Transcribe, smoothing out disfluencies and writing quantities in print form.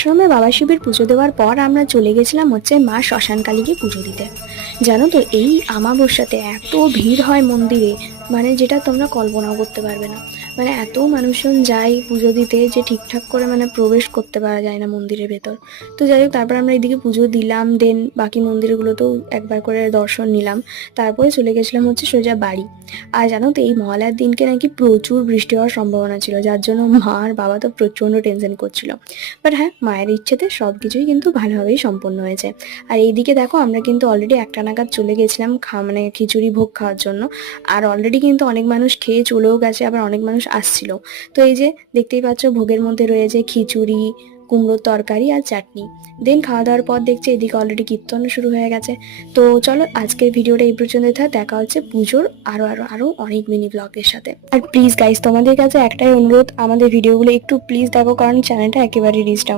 আশ্রমে বাবা শিবের পুজো দেওয়ার পর আমরা চলে গেছিলাম হচ্ছে মা শ্মশান কালীকে পুজো দিতে। জানো তো এই আমাবস্যাতে এত ভিড় হয় মন্দিরে, মানে যেটা তোমরা কল্পনাও করতে পারবে না। মানে এত মানুষজন যায় পুজো দিতে যে ঠিকঠাক করে মানে প্রবেশ করতে পারা যায় না মন্দিরের ভেতর। তো যাই হোক, তারপর আমরা এদিকে পুজো দিলাম, দেন বাকি মন্দিরগুলোতেও একবার করে দর্শন নিলাম। তারপরে চলে গেছিলাম হচ্ছে সোজা বাড়ি। আর জানো তো এই মহালয়ার দিনকে নাকি প্রচুর বৃষ্টি হওয়ার সম্ভাবনা ছিল, যার জন্য মা আর বাবা তো প্রচণ্ড টেনশন করছিল। বাট হ্যাঁ, মায়ের ইচ্ছেতে সব কিছুই কিন্তু ভালোভাবেই সম্পন্ন হয়েছে। আর এইদিকে দেখো, আমরা কিন্তু অলরেডি 1টা নাগাদ চলে গেছিলাম মানে খিচুড়ি ভোগ খাওয়ার জন্য। আর অলরেডি কিন্তু অনেক মানুষ খেয়ে চলেও গেছে, আবার অনেক মানুষ আসছিল। তো এই যে দেখতেই পাচ্ছ, ভোগের মধ্যে রয়েছে খিচুড়ি, কুমড়োর তরকারি আর চাটনি। দেন খাওয়া দাওয়ার পর দেখছি এদিকে অলরেডি কীর্তন শুরু হয়ে গেছে। তো চলো আজকের ভিডিওটা এই পর্যন্ত থাক, দেখা হচ্ছে পুজোর আরো অনেক মিনি ব্লগের সাথে। আর প্লিজ গাইস, তোমাদের কাছে একটাই অনুরোধ, আমাদের ভিডিওগুলো একটু প্লিজ দেখো, কারণ চ্যানেলটা একেবারে রিচ ডাউন।